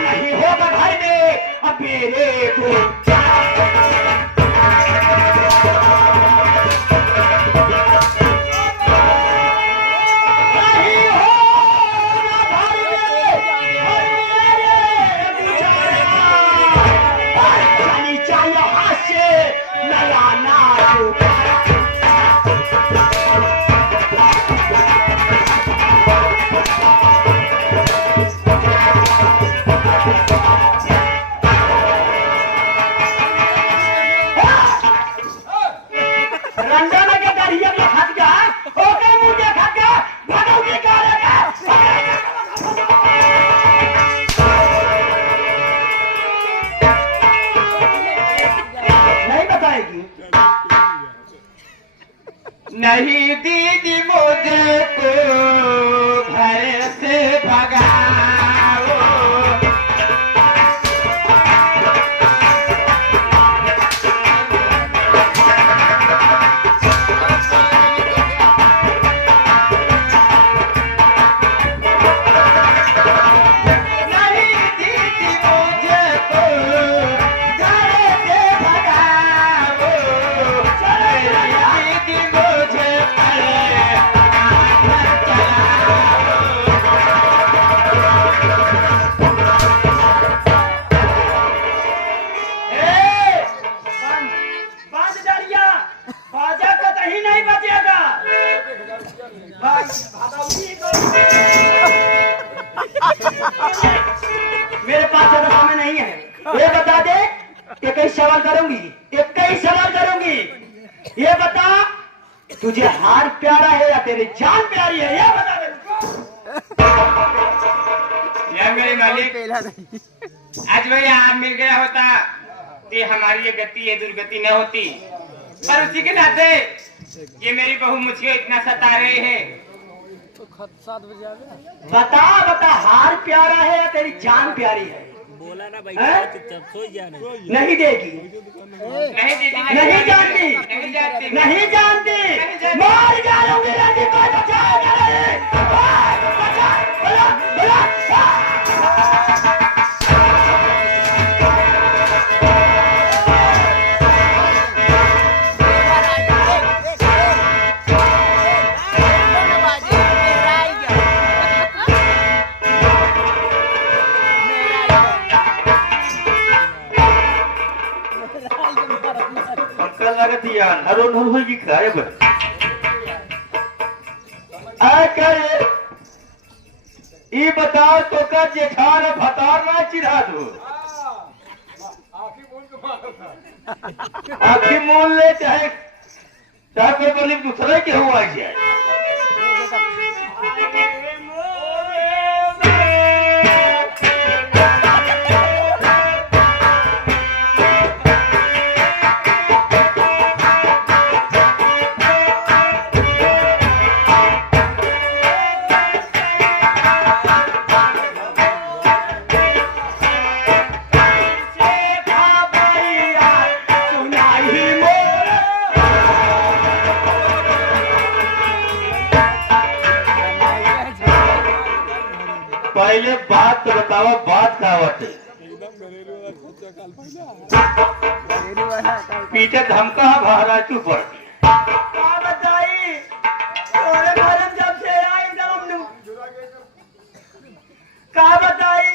नहीं होगा घर में अब मेरे को नहीं दीदी मुझे को घर से भगाओ नहीं दीदी मुझे को घर से भगाओ दीदी मुझे मेरे पास ज्यादा समय नहीं है। ये बता दे कि कई सवाल करूंगी, ये बता तुझे हार प्यारा है या तेरी जान प्यारी है, ये बता दे। या मेरे मालिक आज भैया आप मिल गया होता तो हमारी ये गति ये दुर्गति न होती, पर उसी के नाते ये मेरी बहू मुझे इतना सता रही है। बता हार प्यारा है या तेरी जान प्यारी है? बोला ना भाई चुपचाप सो जा नहीं देगी, नहीं जानती, नहीं जानती, मार डालूंगी रंडी को बचाओ हरो नूर होगी खाए बर आकर ये बताओ तो का जेठान भतार ना चिढ़ा दो आखी मोल ले चाहे कोई बोली दूसरे के हुआ जाए। पहले बात तो बताओ, बात क्या होती? पीछे धमका भारा चुप पड़ती बताई तोरे घर में जब से आई का बताई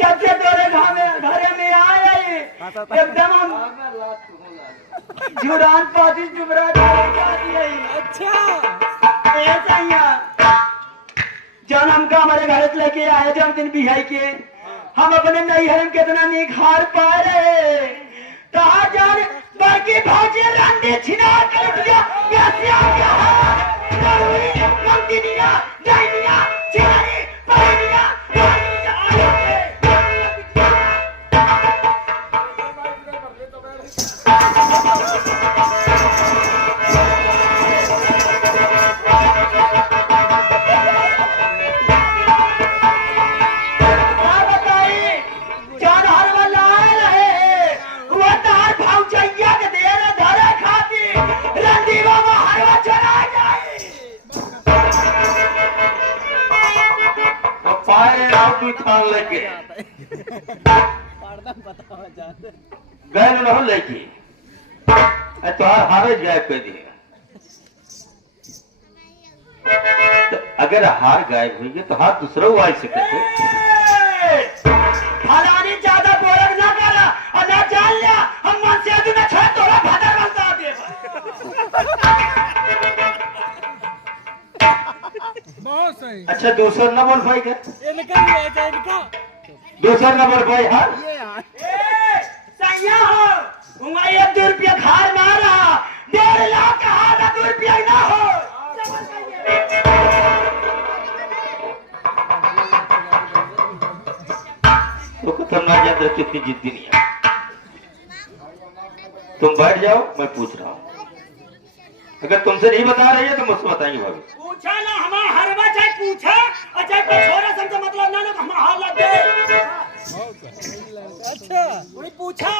जब से तोरे घर में आए एकदम हम जुरान पाती जुबरा अच्छा ऐसा जन हमका हमारे घर लेके आए जब दिन बिहाई के हम अपने नैहर में कितना नीक हार पा रहे कहा जान बाकी भाजी रंडी छिना कर दिया कैसे आ गया मंदिनिया जाइनिया छिनानी पाइनिया नाव तू थान लेके गए न हो लेके तोहार हारे जाए पे दिए तो अगर हार गायब हुई तो हार दूसरा आ सके थे फलानी ज्यादा बोलक ना करा और ना जान लिया हम मन से तू ना छोड़ तोरा भदर बनता दे बहुत सही अच्छा दूसरा न बोल भाई का इनका भी है चाहे इनका दूसरा न बोल भाई हार सैया हो उंगा 1-2 रुपया खार मारा 1.5 लाख का हार 2 रुपया ना हो तो खतरनाक याद रखी इतनी जिद्दी नहीं है तुम बैठ जाओ मैं पूछ रहा हूँ अगर तुमसे नहीं बता रही है तो मुझसे बताएंगे भाभी पूछा ना हमारा हरवा चाहे पूछा और चाहे कोई छोरा समझे मतलब ना ना हमारा हाल लग दे अच्छा वही पूछा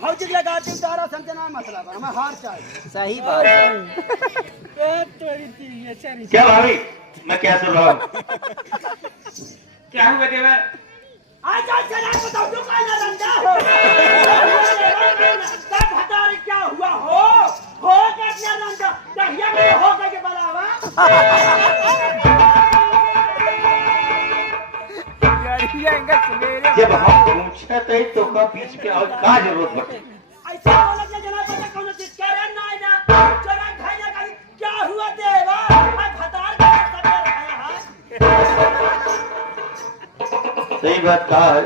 भौजी लगाती तारा समझे ना मसला बा हमारा हार चाहिए सही बात क्या भाभी मैं क्या सुन रहा हूँ क्या हुआ देवर आज आज चला बताओ तू कौन रंडा हो तब हटार क्या हुआ हो कितना रंडा दहिया में हो के बलावा जब हम पूछे थे तो का बीच के और का जरूरत पड़ती ऐसा बोला कि जना पता कौन चीज करे ना ना चला खाया का क्या हुआ देवा आज हटार का सबर खाया है सही बात कहा है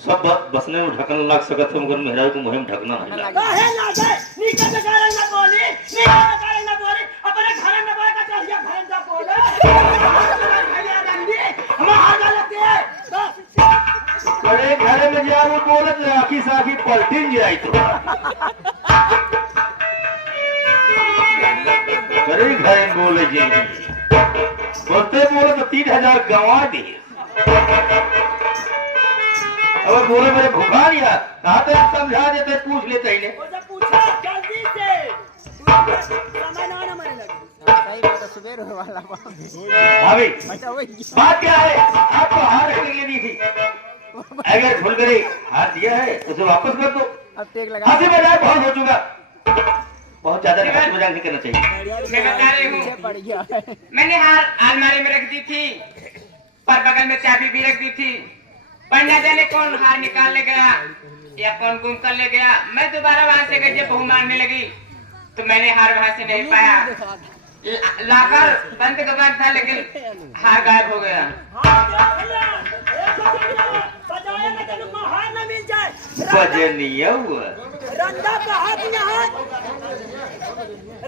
सब बात बसने में ढकन लग सकत है मगर मेहरारू को मुहिम ढकना नहीं लगा काहे ना जाए नीचे से कारण ना बोली नीचे से कारण ना बोली अपने घर में बोल का चाहिए घर में बोले भैया रंडी हम आगे लगते हैं बस बड़े घर में जा वो बोलत आखी साखी पलटिन जाई तो बड़े घर में बोले जी बोलते बोले तो 3000 गंवा दिए अब बोले मेरे भूखा लिया कहा तो समझा देते पूछ लेते ही ने मुझे पूछा जल्दी से समय ना मरने लगे सही बात है सुबह होने वाला भाभी अच्छा वही बात क्या है आपको हार के लिए दी थी अगर भूल गई हार दिया है उसे वापस कर दो अब टेक लगा हंसी मजाक बहुत हो चुका बहुत ज्यादा हंसी मजाक नहीं करना चाहिए मैं बता रही हूँ पड़ गया है मैंने हार अलमारी में रख दी थी पर बगल में चाबी भी रख दी थी पर न जाने कौन हार निकाल ले गया या कौन गुम कर ले गया मैं दोबारा वहां से गई जब बहू मारने लगी तो मैंने हार वहां से नहीं पाया लाकर बंद का बंद था लेकिन हार गायब हो गया बजाया ना तेरे को हार ना मिल जाए बजनिया हुआ रंडा का हाथ यहाँ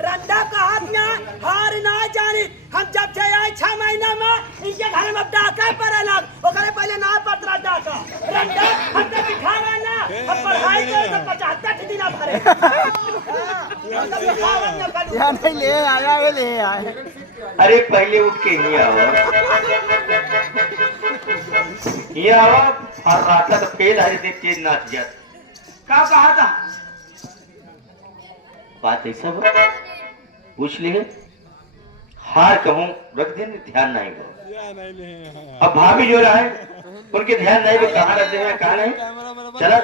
रंडा का हाथ यहाँ हार ना जानी हम जब से आए 6 महीना में इनके घर में डाका पड़ेला ओकरे पहले ना पत्रा डाका रंडा हम तो दिखावा ना हम पढ़ाई के तो 75 दिन भरे यहाँ नहीं ले आया ये ले आए अरे पहले उठ के नहीं आओ ये आओ और रात तो फेल हरी देख के नाच जात क्या कहा था बात ऐसा बा पूछ लिए हार कहूँ रख दे ध्यान नहीं करो अब भाभी जो रहा है उनके ध्यान नहीं वो कहाँ रखते हैं कहाँ नहीं चला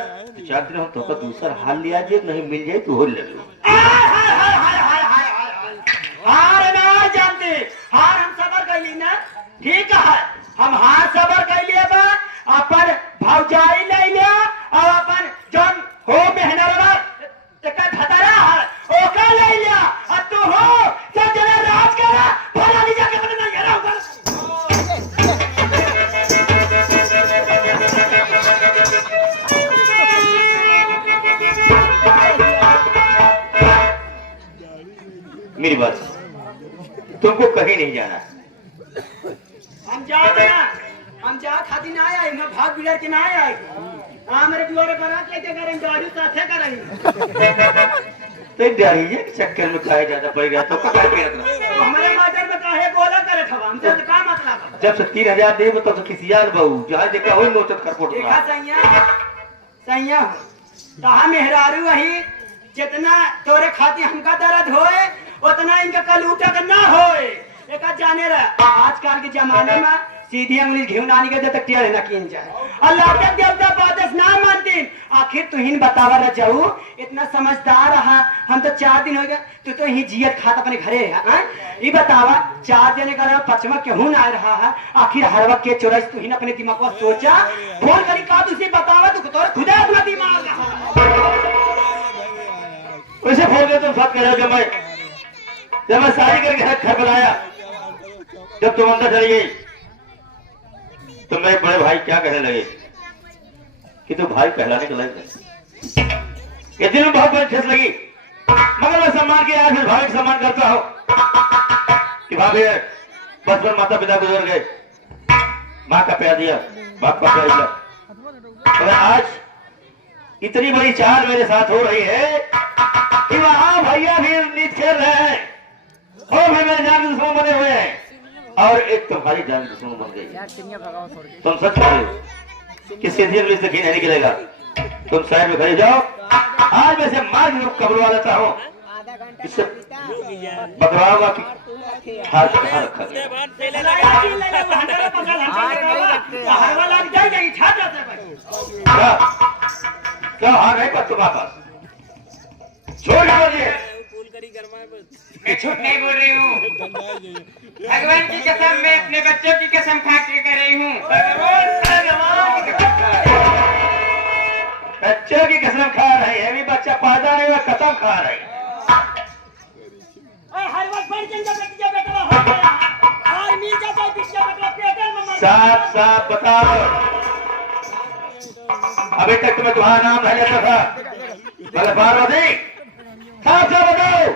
4 दिन हम तो का दूसरा हाल लिया जे नहीं मिल जाए तो हो ले लो हार ना जानते हार हम सबर कर ली ना ठीक है हम हार सबर कर लिए बा अपन भौजाई ले लिया और अपन जन हो मेहनत तक खतरा है ओका ले लिया और तू हो जब जरा राज करा भला नहीं जाके बना ये रहा मेरी बात तुमको कहीं नहीं जाना हम जाओ ना हम जा खाती ना आए मैं भाग बिगड़ के ना आए हाँ मेरे द्वारा करा लेके करें गाड़ी साथे करेंगे तो डरिए चक्कर में खाया ज्यादा पड़ गया तो पकड़ के रखना तो हमारे मास्टर में काहे बोला करे था हमसे तो क्या मतलब है जब से 3000 दे तो किसी यार बहू जहाँ देखा वही नोचत खरपोट देखा सैया कहा मेहरारू वही जितना तोरे खाती हमका दर्द होए उतना इनका कल उठक ना होए एक जाने रहा आजकल के जमाने में सीधी अंगुली घेऊ नानी के जब तक टिया रहना किन जाए अल्लाह के देवता बात ना मानती आखिर तू ही बतावा रह जाऊ इतना समझदार रहा हम तो 4 दिन हो गया तू तो ही जियत खात अपने घरे है ये बतावा 4 दिन का पचमा क्यों ना आ रहा है आखिर हर वक्त के चोरस तू ही अपने दिमाग को सोचा फोन करी का तुझे बतावा तू तो खुदा अपना दिमाग वैसे फोन कर तुम साथ कह रहे हो जब मैं शादी करके घर बनाया जब तुम अंदर चली गई तो मेरे बड़े भाई क्या कहने लगे कि तू भाई कहलाने के लायक नहीं। ये दिल में बहुत बड़ी ठेस लगी मगर मैं सम्मान किया आज भाई का सम्मान करता हूँ कि भाभी बचपन माता पिता गुजर गए माँ का प्यार दिया बाप का प्यार दिया और आज इतनी बड़ी चाल मेरे साथ हो रही है कि वहां भैया भी नीच खेल रहे हैं और भी मेरे जान दुश्मन बने हुए हैं और एक तुम्हारी जान दुश्मन बन गई यार चिड़िया भगाओ थोड़ी तुम सच कह रहे हो कि सीधी अंगुली से घी नहीं निकलेगा तुम साइड में खड़े जाओ आज मैं से मार के कबरवा लेता हूँ आधा घंटा इससे बीता बकरावा की तू रखे हाथ कहाँ रखा उसके गया बाद पहले लगा क्या हार है पर तुम्हारे पास छोड़ दीजिए फूल करी गरमाए बस मैं झूठ नहीं बोल रही हूँ भगवान की कसम मैं अपने बच्चों की कसम खा के कर रही हूँ बच्चों की कसम खा रही है अभी बच्चा पैदा नहीं हुआ कसम खा रही है हर वक्त बड़ी जंगल में किया बेटा हो गया और मिल जाता है पिछले मतलब पेटे में मर साफ साफ बताओ अभी तक तो मैं तुम्हारा नाम नहीं लेता था बोले पार्वती साफ साफ बताओ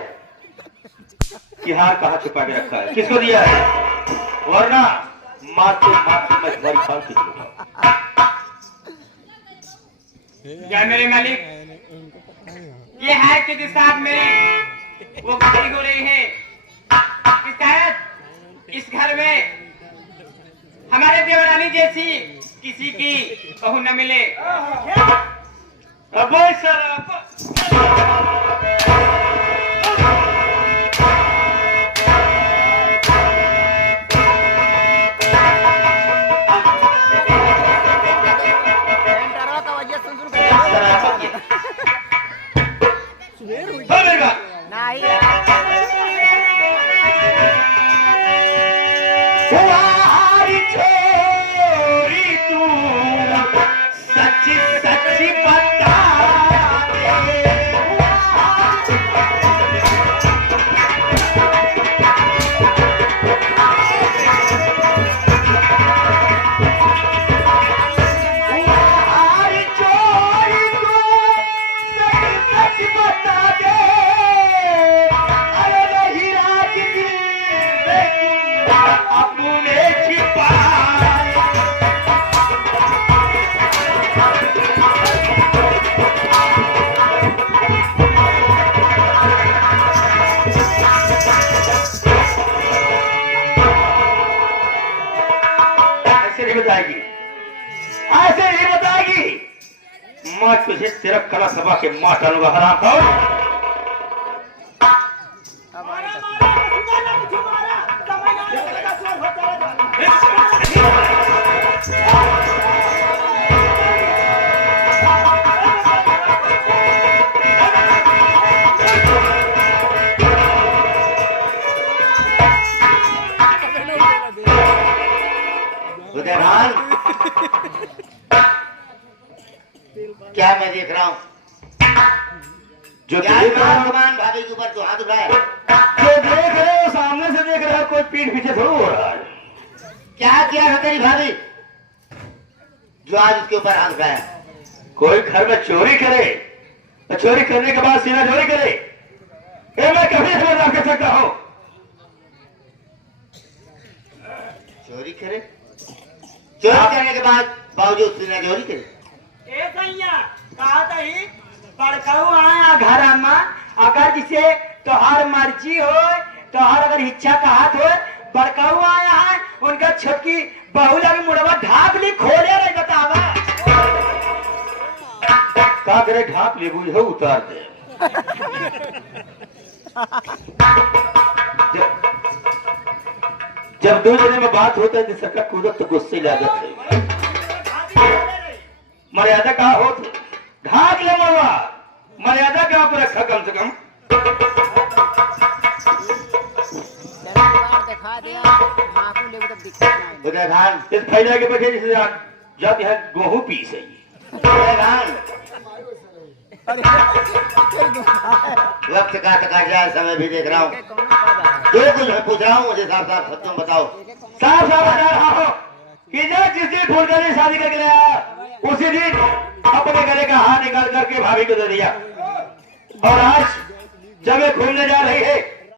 कि हार कहाँ छुपा के रखा है किसको दिया है वरना मात्र मैं तुम्हारी फांसी दूंगा क्या मेरे मालिक ये हार के साथ मेरी वो गलती हो रही है कि शायद इस घर में हमारे देवरानी जैसी किसी की बहू न मिले अब सर घंटा रहा तो वजह सुन नहीं तुम्हारी छोरी तू सच सच बता दे तुम्हारी छोरी तू सच सच बता दे अरे नहीं रात दिन में तुम अपने छिपाए ऐसे नहीं बताएगी ऐसे नहीं बताएगी मैं तुझे तेरा कला सभा के मां डालूंगा हराम खाओ उदयभान क्या मैं देख रहा हूँ जो क्या देख रहे हो भगवान भाभी के ऊपर तो हाथ उठाया जो देख रहे हो सामने से देख रहे हो कोई पीठ पीछे थोड़ा हो रहा है क्या किया है तेरी भाभी जो आज उसके ऊपर हाथ उठाया कोई घर में चोरी करे तो चोरी करने के बाद सीना चोरी करे ये मैं कभी समझदार कर सकता हूँ चोरी करे चोरी करने के बाद बावजूद सीना चोरी करे ए सैया कहा था ही बड़काऊ आया घर में अगर जिसे तोहार मर्जी हो तोहार अगर इच्छा कहत हो बड़काऊ आया है उनका छोटकी बहू लगे मुड़वा ढाप ली खोले रही बतावा का करे ढाप ले बुझो उतार दे जब दो जने में बात होता है तो सका कूदत तो गुस्से लागत है। मर्यादा का हो ढाक ले मरवा, मर्यादा का आप रखा कम से कम। दिखा दिया माकू ले तब दिखता नहीं। उदय खान, इस फैला के बैठे जिसे जब यह गेहूं पी सही। उदय खान, वक्त का तकाजा समय भी देख रहा हूँ। कौन फायदा है? जो कुछ मैं पूछ रहा हूँ मुझे साफ साफ सत्य बताओ। साफ साफ बता रहा हूं कि जो जिस दिन फुलझड़ी ने शादी करके लाया उसी दिन अपने गले का हार निकाल करके भाभी को दे दिया। और आज जब ये घूमने जा रही है